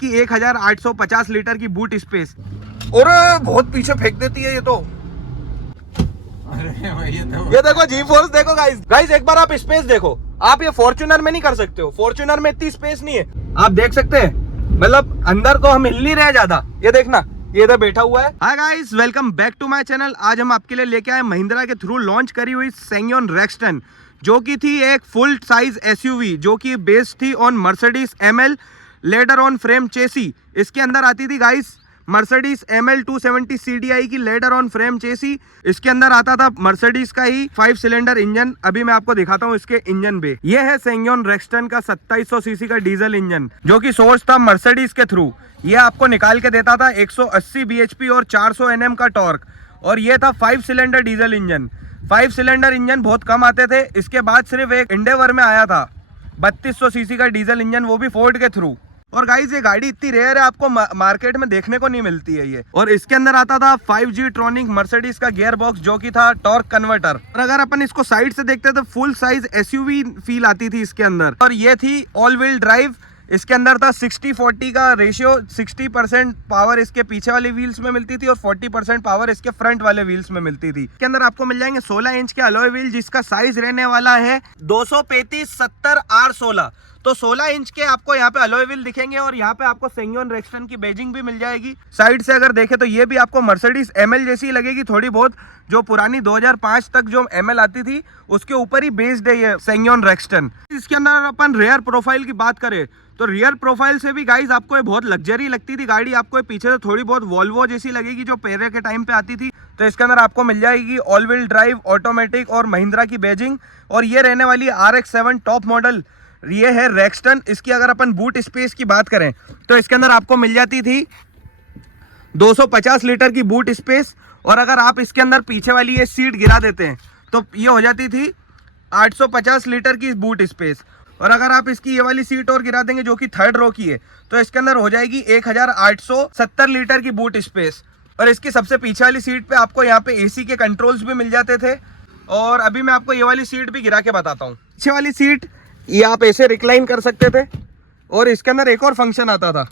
की 1850 लीटर की boot space. और बहुत पीछे फेंक देती है ये तो। ये देखो जी फोर्स देखो गाइस एक बार आप स्पेस देखो। आप ये फॉर्च्यूनर में नहीं कर सकते हो, फॉर्च्यूनर में इतनी स्पेस नहीं है। आप देख सकते हैं, मतलब अंदर तो हम हिल नहीं रहे ज्यादा। ये देखना, ये इधर बैठा हुआ है। Hi guys, welcome back to my channel. आज हम आपके लिए लेके आए महिंद्रा के थ्रू लॉन्च करी हुई सेंगियोन रेक्सटन, जो की थी एक फुल साइज एसयूवी, जो की बेस्ड थी on Mercedes ML ladder on frame chassis. इसके अंदर आती थी गाइस मर्सिडीज एमएल 270 सीडीआई की लेडर ऑन फ्रेम चेसी। इसके अंदर आता था मर्सिडीज का ही 5 सिलेंडर इंजन। अभी मैं आपको दिखाता हूँ इसके इंजन बे। ये है सेंगियोन रेक्सटन का 2700 सीसी का डीजल इंजन, जो कि सोर्स था मर्सिडीज के थ्रू। ये आपको निकाल के देता था 180 bhp और 400 Nm का टॉर्क। और ये था 5 cylinder diesel engine. 5 cylinder engine बहुत कम आते थे। इसके बाद सिर्फ एक इंडेवर में आया था 3200 सीसी का डीजल इंजन, वो भी फोर्ड के थ्रू। और गाइस ये गाड़ी इतनी रेयर है, आपको मार्केट में देखने को नहीं मिलती है ये। और इसके अंदर आता था 5G ट्रॉनिक मर्सिडीज का गियर बॉक्स, जो कि था टॉर्क कन्वर्टर। और अगर अपन इसको साइड से देखते तो फुल साइज एसयूवी फील आती थी इसके अंदर। और ये थी ऑल व्हील ड्राइव। इसके अंदर था 60-40 का रेशियो। 60% पावर इसके पीछे वाले व्हील्स में मिलती थी और 40% पावर इसके फ्रंट वाले व्हील्स में मिलती थी। इसके अंदर आपको मिल जाएंगे 16 इंच के अलॉय व्हील, जिसका साइज रहने वाला है 235/70R16। तो 16 इंच के आपको यहाँ पे अलॉय व्हील दिखेंगे। और यहाँ पे आपको सेंगियोन रेक्सटन की बैजिंग भी मिल जाएगी। साइड से अगर देखें तो ये भी आपको मर्सिडीज एमएल जैसी लगेगी थोड़ी बहुत, जो पुरानी 2005 तक जो एमएल आती थी उसके ऊपर ही बेस्ड है ये सेंगियोन रेक्सटन। इसके अंदर अपन रेयर प्रोफाइल की बात करें तो रियर प्रोफाइल से भी गाइज आपको ये बहुत लग्जरी लगती थी गाड़ी। आपको ये पीछे से थोड़ी बहुत वॉल्वो जैसी लगेगी, जो पहले के टाइम पे आती थी। तो इसके अंदर आपको मिल जाएगी ऑल व्हील ड्राइव, ऑटोमेटिक और महिंद्रा की बैजिंग। और ये रहने वाली RX-7 टॉप मॉडल। ये है रेक्सटन। इसकी अगर अपन बूट स्पेस की बात करें तो इसके अंदर आपको मिल जाती थी 250 लीटर की बूट स्पेस। और अगर आप इसके अंदर पीछे वाली ये सीट गिरा देते हैं तो ये हो जाती थी 850 लीटर की बूट स्पेस। और अगर आप इसकी ये वाली सीट और गिरा देंगे, जो कि थर्ड रो की है, तो इसके अंदर हो जाएगी 1870 लीटर की बूट स्पेस। और इसकी सबसे पीछे वाली सीट पे आपको यहाँ पे एसी के कंट्रोल्स भी मिल जाते थे। और अभी मैं आपको ये वाली सीट भी गिरा के बताता हूँ। पीछे वाली सीट ये आप ऐसे रिक्लाइन कर सकते थे। और इसके अंदर एक और फंक्शन आता था,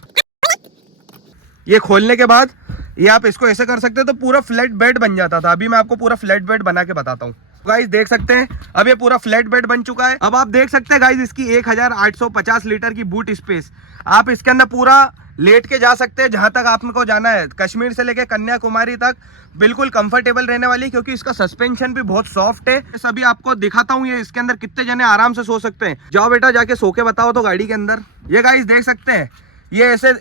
ये खोलने के बाद ये आप इसको ऐसे कर सकते थे तो पूरा फ्लैट बेड बन जाता था। अभी मैं आपको पूरा फ्लैट बेड बना के बताता हूँ। गाइस देख सकते हैं, अब ये पूरा फ्लैट बेड बन चुका है। अब आप देख सकते हैं गाइस इसकी 1850 लीटर की बूट स्पेस। आप इसके अंदर पूरा लेट के जा सकते हैं जहां तक आपको जाना है। कश्मीर से लेके कन्याकुमारी तक बिल्कुल कंफर्टेबल रहने वाली, क्योंकि इसका सस्पेंशन भी बहुत सॉफ्ट है। सभी आपको दिखाता हूँ ये इसके अंदर कितने जने आराम से सो सकते हैं। जाओ बेटा जाके सो के बताओ तो गाड़ी के अंदर। ये गाइस देख सकते हैं, ये ऐसे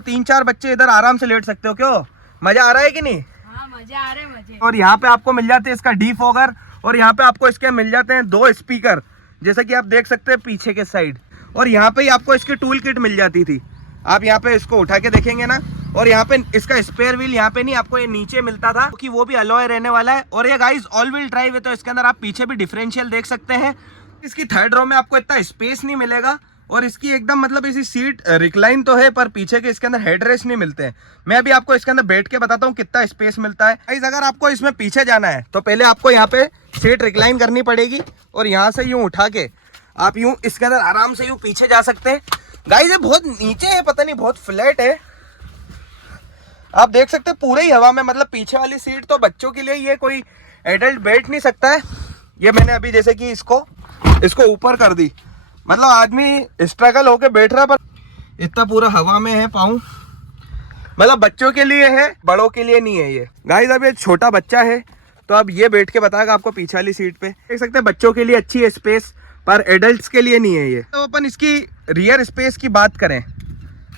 3-4 बच्चे इधर आराम से लेट सकते हो। क्यों, मजा आ रहा है कि नहीं? मजा आ रहा है मुझे। और यहाँ पे आपको मिल जाते हैं इसका डीफॉगर। और यहाँ पे आपको इसके मिल जाते हैं 2 स्पीकर, जैसे कि आप देख सकते हैं पीछे के साइड। और यहाँ पे ही आपको इसकी टूल किट मिल जाती थी। आप यहाँ पे इसको उठा के देखेंगे ना, और यहाँ पे इसका स्पेयर व्हील यहाँ पे नहीं, आपको ये नीचे मिलता था, क्योंकि वो भी अलॉय रहने वाला है। और ये गाइस ऑल व्हील ड्राइव है, तो इसके अंदर आप पीछे भी डिफरेंशियल देख सकते हैं। इसकी थर्ड रो में आपको इतना स्पेस नहीं मिलेगा। और इसकी एकदम मतलब इसी सीट रिक्लाइन तो है, पर पीछे के इसके अंदर हेडरेस्ट नहीं मिलते हैं। मैं अभी आपको इसके अंदर बैठ के बताता हूँ कितना स्पेस मिलता है। गाइस अगर आपको इसमें पीछे जाना है तो पहले आपको यहाँ पे सीट रिक्लाइन करनी पड़ेगी। और यहाँ से यूं उठा के आप यूं इसके अंदर आराम से यूं पीछे जा सकते हैं। गाइस ये बहुत नीचे है, पता नहीं बहुत फ्लैट है। आप देख सकते हैं पूरे ही हवा में, मतलब पीछे वाली सीट तो बच्चों के लिए, ये कोई एडल्ट बैठ नहीं सकता है। ये मैंने अभी जैसे कि इसको ऊपर कर दी, मतलब आदमी स्ट्रगल होके बैठ रहा, पर इतना पूरा हवा में है पाँव। मतलब बच्चों के लिए है, बड़ों के लिए नहीं है ये। गाइस अब ये छोटा बच्चा है तो अब ये बैठ के बताएगा आपको पीछे वाली सीट पे। देख सकते हैं बच्चों के लिए अच्छी है स्पेस, पर एडल्ट्स के लिए नहीं है ये। तो अपन इसकी रियर स्पेस की बात करें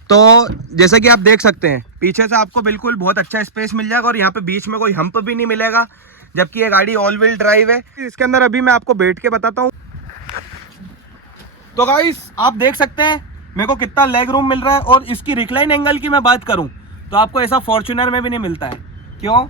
तो जैसा कि आप देख सकते हैं पीछे से आपको बिल्कुल बहुत अच्छा स्पेस मिल जाएगा। और यहाँ पे बीच में कोई हम्प भी नहीं मिलेगा, जबकि ये गाड़ी ऑल व्हील ड्राइव है। इसके अंदर अभी मैं आपको बैठ के बताता हूँ। तो गाइस आप देख सकते हैं मेरे को कितना लेग रूम मिल रहा है। और इसकी रिक्लाइन एंगल की मैं बात करूं तो आपको ऐसा फॉर्च्यूनर में भी नहीं मिलता है। क्यों?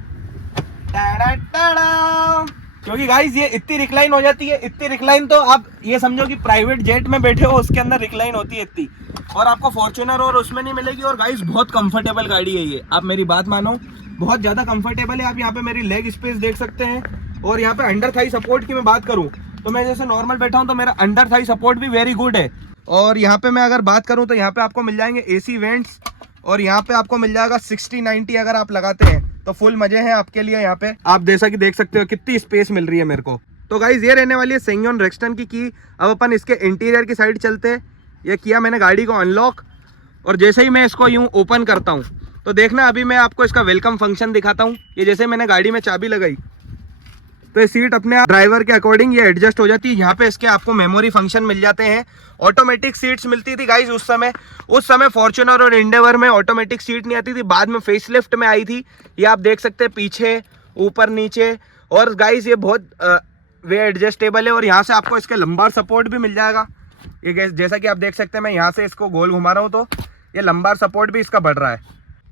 क्योंकि गाइस ये इतनी रिक्लाइन हो जाती है। इतनी रिक्लाइन तो आप ये समझो कि प्राइवेट जेट में बैठे हो उसके अंदर रिक्लाइन होती है इतनी, और आपको फॉर्च्यूनर और उसमें नहीं मिलेगी। और गाइस बहुत कंफर्टेबल गाड़ी है ये, आप मेरी बात मानो, बहुत ज़्यादा कंफर्टेबल है। आप यहाँ पे मेरी लेग स्पेस देख सकते हैं। और यहाँ पे अंडर थाई सपोर्ट की मैं बात करूँ तो मैं जैसे नॉर्मल बैठा हूँ तो मेरा अंडर थाई सपोर्ट भी वेरी गुड है। और यहाँ पे मैं अगर बात करूँ तो यहाँ पे आपको मिल जाएंगे AC वेंट्स, और यहाँ पे आपको मिल जाएगा 60-90 अगर आप लगाते हैं तो फुल मजे हैं आपके लिए। यहाँ पे आप जैसा कि देख सकते हो कितनी स्पेस मिल रही है मेरे को। तो गाइज ये रहने वाली है सेंगयोन रेक्सटन की। अब अपन इसके इंटीरियर की साइड चलते हैं। ये किया मैंने गाड़ी को अनलॉक, और जैसे ही मैं इसको यूं ओपन करता हूं तो देखना अभी मैं आपको इसका वेलकम फंक्शन दिखाता हूं। ये जैसे मैंने गाड़ी में चाबी लगाई तो ये सीट अपने आप ड्राइवर के अकॉर्डिंग ये एडजस्ट हो जाती है। यहाँ पे इसके आपको मेमोरी फंक्शन मिल जाते हैं। ऑटोमेटिक सीट्स मिलती थी गाइज उस समय फॉर्च्यूनर और इंडेवर में ऑटोमेटिक सीट नहीं आती थी, बाद में फेसलिफ्ट में आई थी। ये आप देख सकते हैं पीछे ऊपर नीचे, और गाइज ये बहुत वे एडजस्टेबल है। और यहाँ से आपको इसके लंबार सपोर्ट भी मिल जाएगा। ये जैसा कि आप देख सकते हैं मैं यहाँ से इसको गोल घुमा रहा हूँ तो ये लंबार सपोर्ट भी इसका बढ़ रहा है।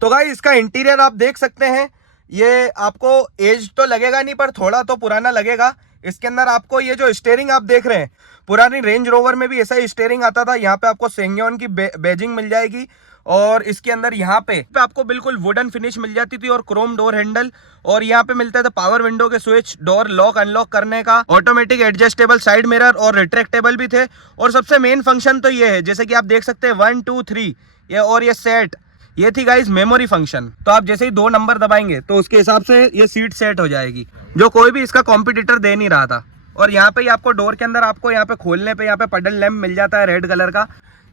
तो गाइस इसका इंटीरियर आप देख सकते हैं। ये आपको एज तो लगेगा नहीं पर थोड़ा तो पुराना लगेगा। इसके अंदर आपको ये जो स्टीयरिंग आप देख रहे हैं, पुरानी रेंज रोवर में भी ऐसा ही स्टीयरिंग आता था। यहाँ पे आपको सेंगयोन की बैजिंग मिल जाएगी, और इसके अंदर यहाँ पे आपको बिल्कुल वुडन फिनिश मिल जाती थी और क्रोम डोर हैंडल। और यहाँ पे मिलता था पावर विंडो के स्विच, डोर लॉक अनलॉक करने का, ऑटोमेटिक एडजस्टेबल साइड मिरर और रिट्रैक्टेबल भी थे। और सबसे मेन फंक्शन तो ये है, जैसे कि आप देख सकते हैं 1 2 3 ये, और ये सेट, ये थी गाइस मेमोरी फंक्शन। तो आप जैसे ही 2 नंबर दबाएंगे तो उसके हिसाब से ये सीट सेट हो जाएगी, जो कोई भी इसका कॉम्पिटिटर दे नहीं रहा था। और यहाँ पे आपको डोर के अंदर आपको यहाँ पे खोलने पे यहाँ पे पडल लैम्प मिल जाता है रेड कलर का।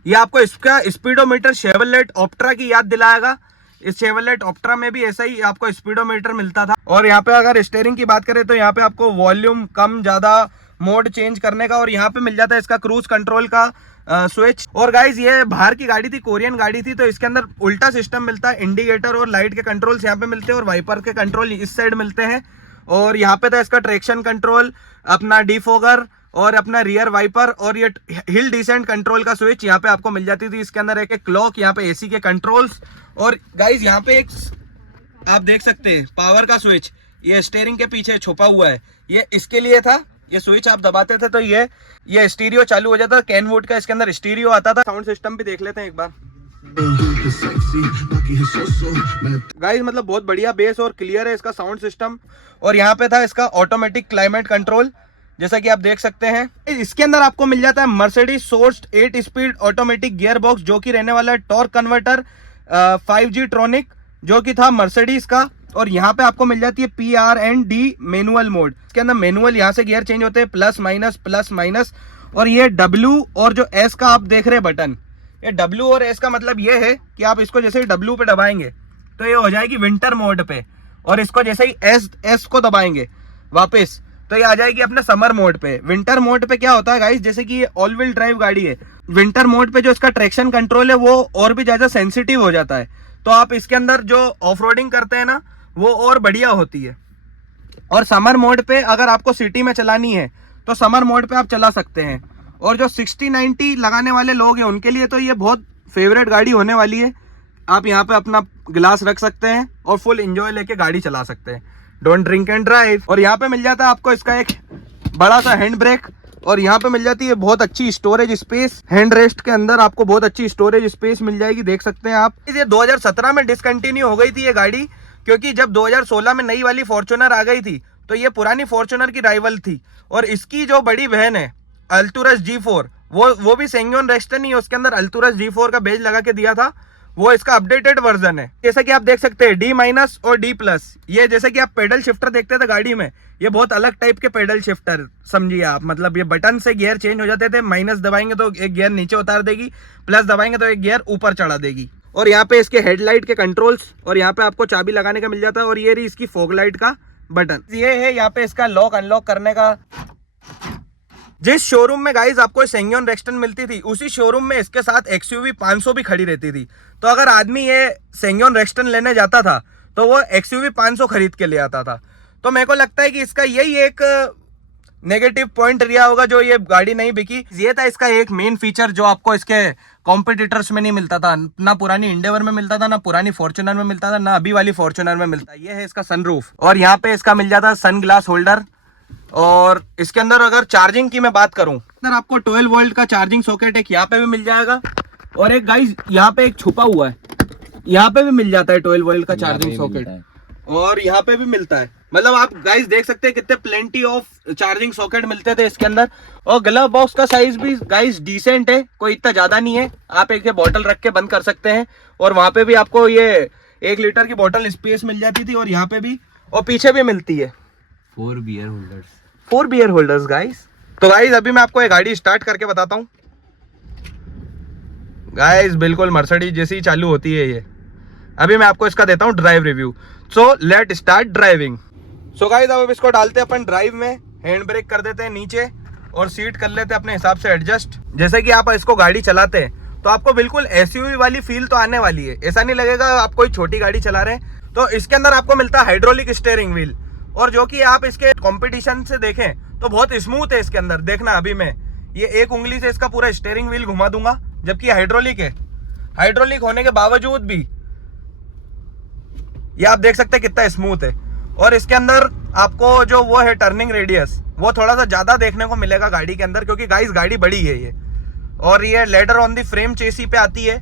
ये आपको इसका स्पीडोमीटर शेवरलेट ऑप्ट्रा की याद दिलाएगा। इस शेवरलेट ऑप्ट्रा में भी ऐसा ही आपको स्पीडोमीटर मिलता था। और यहाँ पे अगर स्टीयरिंग की बात करें तो यहाँ पे आपको वॉल्यूम कम ज्यादा मोड चेंज करने का, और यहाँ पे मिल जाता है इसका क्रूज कंट्रोल का स्विच। और गाइज ये बाहर की गाड़ी थी, कोरियन गाड़ी थी, तो इसके अंदर उल्टा सिस्टम मिलता है। इंडिकेटर और लाइट के कंट्रोल्स यहाँ पे मिलते हैं, और वाइपर के कंट्रोल इस साइड मिलते हैं। और यहाँ पे था इसका ट्रैक्शन कंट्रोल, अपना डिफोगर और अपना रियर वाइपर, और ये हिल डिसेंट कंट्रोल का स्विच यहाँ पे आपको मिल जाती थी। इसके अंदर एक क्लॉक, यहाँ पे AC के कंट्रोल्स, और गाइज यहाँ पे एक आप देख सकते हैं पावर का स्विच, ये स्टीयरिंग के पीछे छुपा हुआ है। ये इसके लिए था, ये स्विच आप दबाते थे तो ये स्टीरियो चालू हो जाता था। कैनवुड का इसके अंदर स्टीरियो आता था। साउंड सिस्टम भी देख लेते हैं एक बार। गाइस मतलब बहुत बढ़िया बेस और क्लियर है इसका साउंड सिस्टम। और यहाँ पे था इसका ऑटोमेटिक क्लाइमेट कंट्रोल, जैसा कि आप देख सकते हैं। इसके अंदर आपको मिल जाता है Mercedes sourced 8 speed automatic gear box, जो कि रहने वाला है टॉर्क कन्वर्टर 5G ट्रॉनिक, जो कि था मर्सिडीज का। और यहाँ पे आपको मिल जाती है PR&D मैनुअल मोड। इसके अंदर मैनुअल, यहाँ से गियर चेंज होते हैं प्लस माइनस। और ये W और जो S का आप देख रहे हैं बटन, ये W और S का मतलब ये है कि आप इसको जैसे ही W पे दबाएंगे तो ये हो जाएगी विंटर मोड पे, और इसको जैसे ही S को दबाएंगे वापस तो ये आ जाएगी अपने समर मोड पे। विंटर मोड पे क्या होता है गाइस, जैसे कि ये ऑल व्हील ड्राइव गाड़ी है, विंटर मोड पे जो इसका ट्रैक्शन कंट्रोल है वो और भी ज्यादा सेंसिटिव हो जाता है। तो आप इसके अंदर जो ऑफ रोडिंग करते हैं ना वो और बढ़िया होती है। और समर मोड पे अगर आपको सिटी में चलानी है तो समर मोड पे आप चला सकते हैं। और जो 60-90 लगाने वाले लोग हैं उनके लिए तो ये बहुत फेवरेट गाड़ी होने वाली है। आप यहाँ पे अपना गिलास रख सकते हैं और फुल एंजॉय लेके गाड़ी चला सकते हैं। Don't drink and drive. और यहाँ पे मिल जाता है आपको इसका एक बड़ा सा हैंड ब्रेक, और यहाँ पे मिल जाती है बहुत अच्छी स्टोरेज स्पेस। हैंड रेस्ट के अंदर आपको बहुत अच्छी स्टोरेज स्पेस मिल जाएगी, देख सकते हैं आप। ये 2017 में डिसकंटिन्यू हो गई थी ये गाड़ी, क्योंकि जब 2016 में नई वाली फॉर्च्यूनर आ गई थी तो ये पुरानी फॉर्च्यूनर की राइवल थी। और इसकी जो बड़ी बहन है अल्टुरस G4, वो भी सेंगयोन रेक्सटन ही, उसके अंदर अल्टुरस G4 का बेज लगा के दिया था। वो इसका अपडेटेड वर्जन है। जैसा कि आप देख सकते हैं D- और D+। ये जैसे कि आप पेडल शिफ्टर देखते थे गाड़ी में, ये बहुत अलग टाइप के पेडल शिफ्टर समझिए आप। मतलब ये बटन से गियर चेंज हो जाते थे, माइनस दबाएंगे तो एक गियर नीचे उतार देगी, प्लस दबाएंगे तो एक गियर ऊपर चढ़ा देगी। और यहाँ पे इसके हेडलाइट के कंट्रोल्स, और यहाँ पे आपको चाबी लगाने का मिल जाता है। और ये रही इसकी फॉग लाइट का बटन। ये है यहाँ पे इसका लॉक अनलॉक करने का। जिस शोरूम में गाइज आपको सेंगयोन रेक्सटन मिलती थी उसी शोरूम में इसके साथ XUV 500 भी खड़ी रहती थी। तो अगर आदमी ये सेंगयोन रेक्सटन लेने जाता था तो वो XUV 500 खरीद के ले आता था। तो मेरे को लगता है कि इसका यही एक नेगेटिव पॉइंट रिया होगा जो ये गाड़ी नहीं बिकी। ये था इसका एक मेन फीचर जो आपको इसके कॉम्पिटिटर्स में नहीं मिलता था। ना पुरानी इंडेवर में मिलता था, ना पुरानी फॉर्च्यूनर में मिलता था, ना अभी वाली फॉर्च्यूनर में मिलता है। ये है इसका सनरूफ, और यहाँ पे इसका मिल जाता है सन ग्लास होल्डर। और इसके अंदर अगर चार्जिंग की मैं बात करूं, अंदर आपको 12 वोल्ट का चार्जिंग सॉकेट एक यहाँ पे भी मिल जाएगा, और एक गाइस यहाँ पे एक छुपा हुआ है, यहाँ पे भी मिल जाता है 12 वोल्ट का चार्जिंग सॉकेट, और यहाँ पे भी मिलता है। मतलब आप गाइस देख सकते हैं कितने प्लेंटी ऑफ चार्जिंग सॉकेट मिलते थे इसके अंदर। और ग्लव बॉक्स का साइज भी गाइस डिसेंट है, कोई इतना ज्यादा नहीं है। आप एक बॉटल रख के बंद कर सकते हैं। और वहां पे भी आपको ये 1 लीटर की बॉटल स्पेस मिल जाती थी, और यहाँ पे भी और पीछे भी मिलती है 4 बियर होल्डर्स गाइस। तो गाइस अभी मैं आपको ये गाड़ी स्टार्ट करके बताता हूँ गाइस, बिल्कुल मर्सिडीज जैसी ही चालू होती है ये। अभी मैं आपको इसका देता हूँ drive review. So let start driving. So guys अब इसको डालते हैं अपन ड्राइव में, हैंड ब्रेक कर देते हैं नीचे और सीट कर लेते हैं अपने हिसाब से एडजस्ट। जैसे कि आप इसको गाड़ी चलाते हैं तो आपको बिल्कुल एसयूवी वाली फील तो आने वाली है, ऐसा नहीं लगेगा आप कोई छोटी गाड़ी चला रहे हैं। तो इसके अंदर आपको मिलता है हाइड्रोलिक स्टीयरिंग व्हील, और जो कि आप इसके कंपटीशन से देखें तो बहुत स्मूथ है इसके अंदर। देखना अभी मैं ये 1 उंगली से इसका पूरा स्टीयरिंग व्हील घुमा दूंगा, जबकि हाइड्रोलिक है। हाइड्रोलिक होने के बावजूद भी ये आप देख सकते हैं कितना स्मूथ है। और इसके अंदर आपको जो वो है टर्निंग रेडियस, वो थोड़ा सा ज्यादा देखने को मिलेगा गाड़ी के अंदर, क्योंकि गाइस गाड़ी बड़ी है ये। और ये लेटर ऑन दी फ्रेम चेसी पे आती है,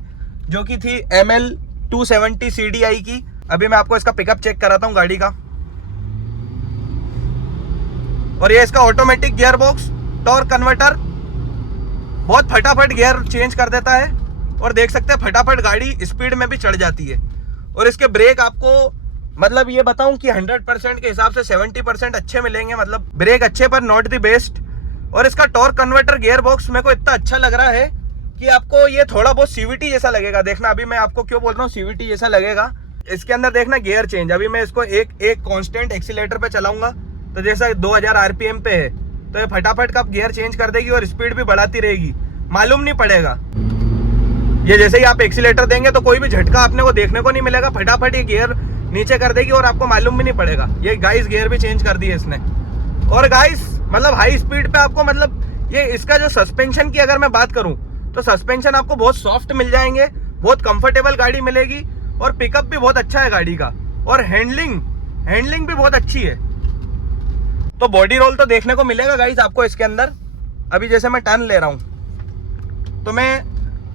जो कि थी ML 270 CDI की। अभी मैं आपको इसका पिकअप चेक कराता हूँ गाड़ी का। और ये इसका automatic gear box, torque converter, बहुत फटाफट गियर चेंज कर देता है। और देख सकते हैं फटाफट गाड़ी स्पीड में भी चढ़ जाती है। और इसके ब्रेक आपको मतलब ये बताऊं कि 100% के हिसाब से 70% अच्छे मिलेंगे, मतलब ब्रेक अच्छे पर नॉट द बेस्ट। और इसका टॉर्क कन्वर्टर गियर बॉक्स मेरे को इतना अच्छा लग रहा है कि आपको ये थोड़ा बहुत CVT जैसा लगेगा। देखना अभी मैं आपको क्यों बोल रहा हूँ CVT जैसा लगेगा। इसके अंदर देखना गियर चेंज, अभी मैं इसको एक कांस्टेंट एक्सीलेटर पे चलाऊंगा तो जैसा 2000 RPM पे है तो ये फटाफट का गियर चेंज कर देगी और स्पीड भी बढ़ाती रहेगी, मालूम नहीं पड़ेगा। ये जैसे ही आप एक्सीलेटर देंगे तो कोई भी झटका आपने को देखने को नहीं मिलेगा, फटाफट ये गियर नीचे कर देगी और आपको मालूम भी नहीं पड़ेगा। ये गाइस गियर भी चेंज कर दिए इसने। और गाइस मतलब हाई स्पीड पे आपको मतलब ये इसका जो सस्पेंशन की अगर मैं बात करूं तो सस्पेंशन आपको बहुत सॉफ्ट मिल जाएंगे, बहुत कंफर्टेबल गाड़ी मिलेगी। और पिकअप भी बहुत अच्छा है गाड़ी का, और हैंडलिंग भी बहुत अच्छी है। तो बॉडी रोल तो देखने को मिलेगा गाइस आपको इसके अंदर। अभी जैसे मैं टर्न ले रहा हूं तो मैं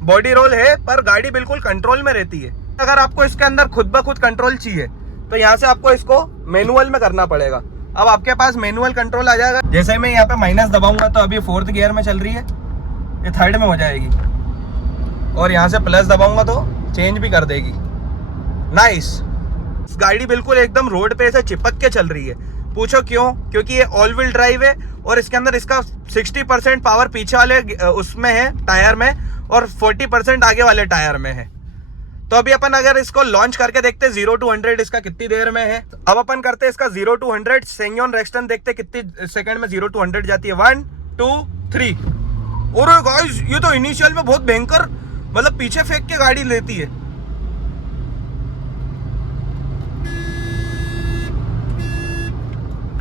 बॉडी रोल है, पर गाड़ी बिल्कुल कंट्रोल में रहती है। अगर आपको इसके अंदर खुद ब खुद कंट्रोल चाहिए तो यहाँ से आपको इसको मैनुअल में करना पड़ेगा। अब आपके पास मैनुअल कंट्रोल आ जाएगा। जैसे मैं यहाँ पे माइनस दबाऊंगा तो अभी 4th गियर में चल रही है, ये 3rd में हो जाएगी। और यहाँ से प्लस दबाऊंगा तो चेंज भी कर देगी। नाइस। गाड़ी बिल्कुल एकदम रोड पे ऐसे चिपक के चल रही है। पूछो क्यों? क्योंकि ये ऑल व्हील ड्राइव है और इसके अंदर इसका 60% पावर पीछे वाले उसमें है टायर में, और 40% आगे वाले टायर में है। तो अभी अपन अगर इसको लॉन्च करके देखते 0 to 100 इसका कितनी देर में है। अब अपन करते हैं इसका 0 to 100 सेंगियोन रेक्सटन, देखते कितनी सेकंड में 0 to 100 जाती है। 1 2 3। और गाइस ये तो इनिशियल में बहुत भयंकर, मतलब पीछे फेंक के गाड़ी लेती है।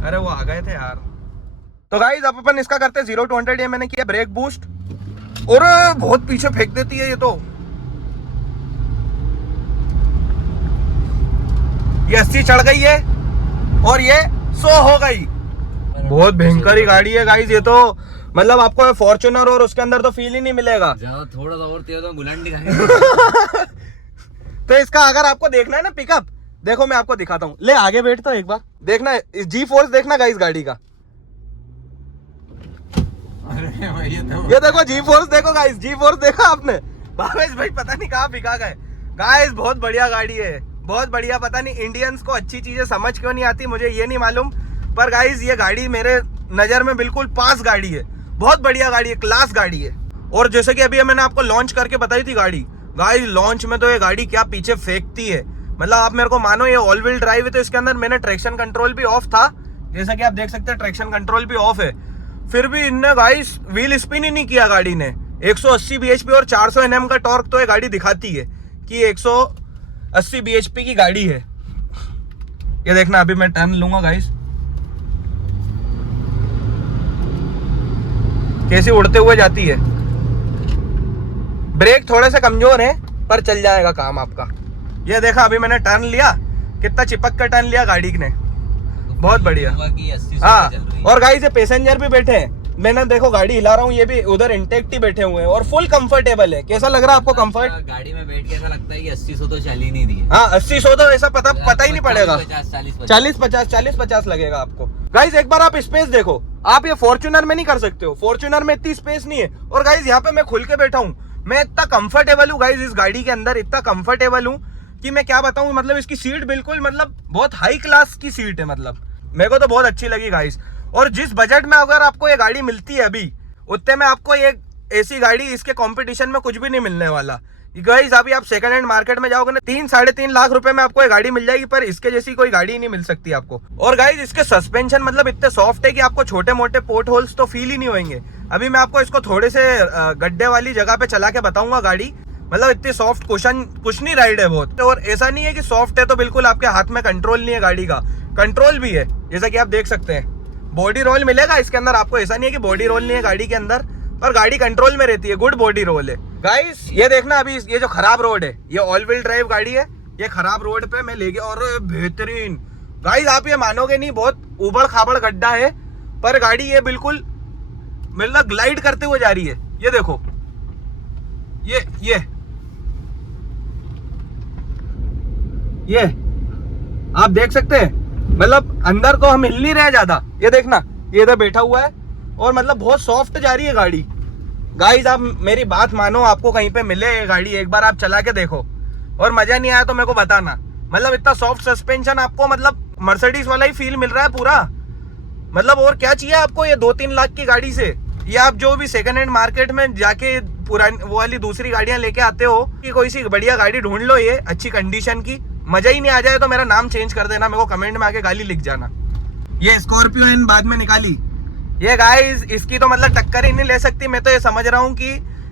अरे वो आ गए थे यार। तो गाइस अब अपन इसका करते 0 to 100। ये मैंने किया ब्रेक बूस्ट, और बहुत पीछे फेंक देती है ये तो। ये 80 चढ़ गई है और ये 100 हो गई। बहुत भयंकर ही गाड़ी है गाइस ये तो, मतलब आपको फॉर्च्यूनर और उसके अंदर तो फील ही नहीं मिलेगा। थोड़ा सा और तेज तो गुलांडी दिखाएगा। तो इसका अगर आपको देखना है ना पिकअप, देखो मैं आपको दिखाता हूँ। ले आगे बैठ तो एक बार देखना, जी फोर्स देखना गाइस गाड़ी का। ये देखो जी फोर्स देखो गाइस, जी फोर्स देखा आपने? भावेश भाई पता नहीं कहाँ बिका गए गाइस। बहुत बढ़िया गाड़ी है, बहुत बढ़िया। पता नहीं इंडियंस को अच्छी चीजें समझ क्यों नहीं आती, मुझे ये नहीं मालूम। पर गाइस ये गाड़ी मेरे नजर में बिल्कुल पास गाड़ी है, बहुत बढ़िया गाड़ी है, क्लास गाड़ी है। और जैसे कि अभी मैंने आपको लॉन्च करके बताई थी गाड़ी, गाइस लॉन्च में तो ये गाड़ी क्या पीछे फेंकती है। मतलब आप मेरे को मानो ये ऑल व्हील ड्राइव है, तो इसके अंदर मैंने ट्रैक्शन कंट्रोल भी ऑफ था, जैसा कि आप देख सकते हैं ट्रैक्शन कंट्रोल भी ऑफ है। फिर भी इनने गाइस व्हील स्पिन ही नहीं किया गाड़ी ने। 180 bhp और 400 Nm का टॉर्क तो ये गाड़ी दिखाती है कि 180 bhp की गाड़ी है। ये देखना अभी मैं टर्न लूंगा गाइस, कैसे उड़ते हुए जाती है। ब्रेक थोड़े से कमजोर है पर चल जाएगा काम आपका। ये देखा अभी मैंने टर्न लिया, कितना चिपक कर टर्न लिया गाड़ी ने, बहुत बढ़िया। हाँ, और गाइस ये पैसेंजर भी बैठे हैं, मैंने देखो गाड़ी हिला रहा हूँ, ये भी उधर इंटेक्ट ही बैठे हुए हैं और फुल कंफर्टेबल है। कैसा लग रहा है आपको कंफर्ट? गाड़ी में बैठ के ऐसा लगता है कि 80-100 तो चल ही नहीं रही है। हाँ 80-100 तो ऐसा पता ही नहीं पड़ेगा। 40-50 लगेगा आपको। गाइज एक बार आप स्पेस देखो, आप ये फॉर्च्यूनर में नहीं कर सकते हो, फॉर्च्यूनर में इतनी स्पेस नहीं है। और गाइज यहाँ पे मैं खुल के बैठा हूँ, मैं इतना कंफर्टेबल हूँ गाइज, इस गाड़ी के अंदर इतना कंफर्टेबल हूँ कि मैं क्या बताऊँ। मतलब इसकी सीट बिल्कुल मतलब बहुत हाई क्लास की सीट है, मतलब मेरे को तो बहुत अच्छी लगी गाइज। और जिस बजट में अगर आपको ये गाड़ी मिलती है अभी, उतने में आपको एक ऐसी गाड़ी इसके कंपटीशन में कुछ भी नहीं मिलने वाला गाइस। अभी आप सेकंड हैंड मार्केट में जाओगे ना, 3-3.5 लाख रुपए में आपको ये गाड़ी मिल जाएगी, पर इसके जैसी कोई गाड़ी नहीं मिल सकती आपको। और गाइस इसके सस्पेंशन मतलब इतने सॉफ्ट है कि आपको छोटे मोटे पोर्ट होल्स तो फील ही नहीं होंगे। अभी मैं आपको इसको थोड़े से गड्ढे वाली जगह पे चला के बताऊंगा गाड़ी, मतलब इतनी सॉफ्ट कुशनी राइड है बहुत। और ऐसा नहीं है कि सॉफ्ट है तो बिल्कुल आपके हाथ में कंट्रोल नहीं है, गाड़ी का कंट्रोल भी है, जैसा कि आप देख सकते हैं। बॉडी रोल मिलेगा इसके अंदर आपको, ऐसा नहीं है कि बॉडी रोल नहीं है गाड़ी के अंदर, पर गाड़ी कंट्रोल में रहती है, गुड बॉडी रोल है गाइस। ये देखना अभी ये जो खराब रोड है, ये ऑल व्हील ड्राइव गाड़ी है, ये खराब रोड पे मैं ले गया और बेहतरीन गाइस, आप ये मानोगे नहीं, बहुत उबड़ खाबड़ गड्ढा है, पर गाड़ी ये बिल्कुल मतलब ग्लाइड करते हुए जा रही है। ये देखो ये आप देख सकते हैं, मतलब अंदर तो हम हिल नहीं रहे ज्यादा। ये देखना, ये इधर बैठा हुआ है और मतलब बहुत सॉफ्ट जा रही है गाड़ी गाइस। आप मेरी बात मानो, आपको कहीं पे मिले ये गाड़ी, एक बार आप चला के देखो और मजा नहीं आया तो मेरे को बताना। मतलब इतना सॉफ्ट सस्पेंशन आपको मतलब मर्सिडीज वाला ही फील मिल रहा है पूरा। मतलब और क्या चाहिए आपको ये 2-3 लाख की गाड़ी से? ये आप जो भी सेकंड हैंड मार्केट में जाके पुरानी वो वाली दूसरी गाड़ियां लेके आते हो, कि कोई सी बढ़िया गाड़ी ढूंढ लो ये अच्छी कंडीशन की। मजा ही नहीं आ जाए तो मेरा नाम चेंज कर देना, मेरे को कमेंट में आके गाली लिख जाना। ये स्कॉर्पियो इन बाद में निकाली ये गाइस, इसकी तो मतलब टक्कर ही नहीं ले सकती। मैं तो ये समझ रहा हूँ कि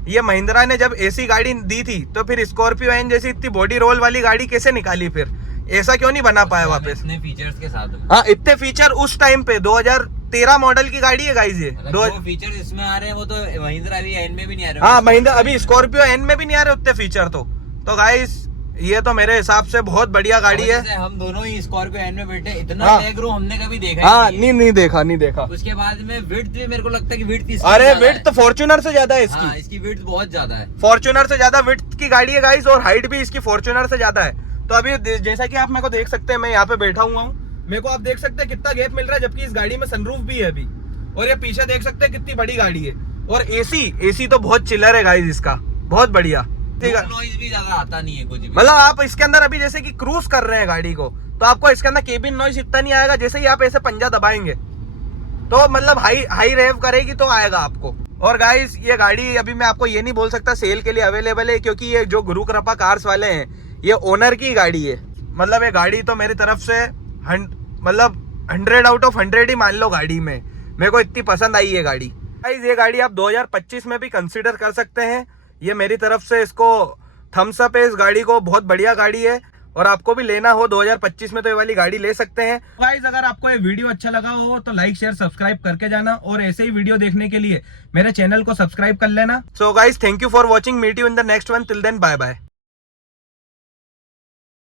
ये महिंद्रा ने जब ऐसी गाड़ी दी थी तो फिर स्कॉर्पियो एन जैसी इतनी बॉडी रोल वाली गाड़ी कैसे निकाली, फिर ऐसा क्यों नहीं बना पाया वापस इतने फीचर्स के साथ। हाँ इतने फीचर उस टाइम पे 2013 मॉडल की गाड़ी है गाइस ये। जो फीचर इसमें आ रहे हैं वो तो महिंद्रा अभी एन में भी नहीं आ रहे। हाँ महिंद्रा अभी स्कॉर्पियो एन में भी नहीं आ रहे उतने फीचर तो गाइस ये तो मेरे हिसाब से बहुत बढ़िया गाड़ी है। हम दोनों ही स्कॉर्पियो एन में बैठे, इतना लेग रूम हमने कभी देखा हाँ नहीं देखा। उसके बाद में विड्थ भी मेरे को लगता है कि विड्थ अरे विड्थ तो फॉर्च्यूनर से ज्यादा है इसकी। इसकी विड्थ बहुत ज्यादा है, फॉर्च्यूनर से ज्यादा विड्थ की गाड़ी है गाइस, और हाइट भी इसकी फॉर्च्यूनर से ज्यादा है। तो अभी जैसा कि आप मेरे को देख सकते हैं, मैं यहाँ पे बैठा हुआ हूँ, मेरे को आप देख सकते हैं कितना गैप मिल रहा है, जबकि इस गाड़ी में सनरूफ भी है अभी। और ये पीछे देख सकते हैं कितनी बड़ी गाड़ी है। और एसी तो बहुत चिलर है गाइस इसका, बहुत बढ़िया। नॉइज भी ज्यादा आता नहीं है कुछ भी। मतलब आप इसके अंदर अभी जैसे कि क्रूज कर रहे हैं गाड़ी को, तो आपको इसके अंदर केबिन नॉइज इतना नहीं आएगा। जैसे ही आप ऐसे पंजा दबाएंगे तो मतलब हाई रेव करेगी तो आएगा आपको। और गाइस ये गाड़ी अभी मैं आपको ये नहीं बोल सकता सेल के लिए अवेलेबल है, क्योंकि ये जो गुरु कृपा कार्स वाले हैं ये ओनर की गाड़ी है। मतलब ये गाड़ी तो मेरी तरफ से मतलब 100 आउट ऑफ 100 ही मान लो गाड़ी में, मेरे को इतनी पसंद आई है गाड़ी। गाइस ये गाड़ी आप 2025 में भी कंसीडर कर सकते हैं। ये मेरी तरफ से इसको थम्स अप है इस गाड़ी को, बहुत बढ़िया गाड़ी है। और आपको भी लेना हो 2025 में तो ये वाली गाड़ी ले सकते हैं। गाइस अगर आपको ये वीडियो अच्छा लगा हो तो लाइक शेयर सब्सक्राइब करके जाना, और ऐसे ही वीडियो देखने के लिए मेरे चैनल को सब्सक्राइब कर लेना। So guys thank you for watching, meet you in the next one, till then bye bye.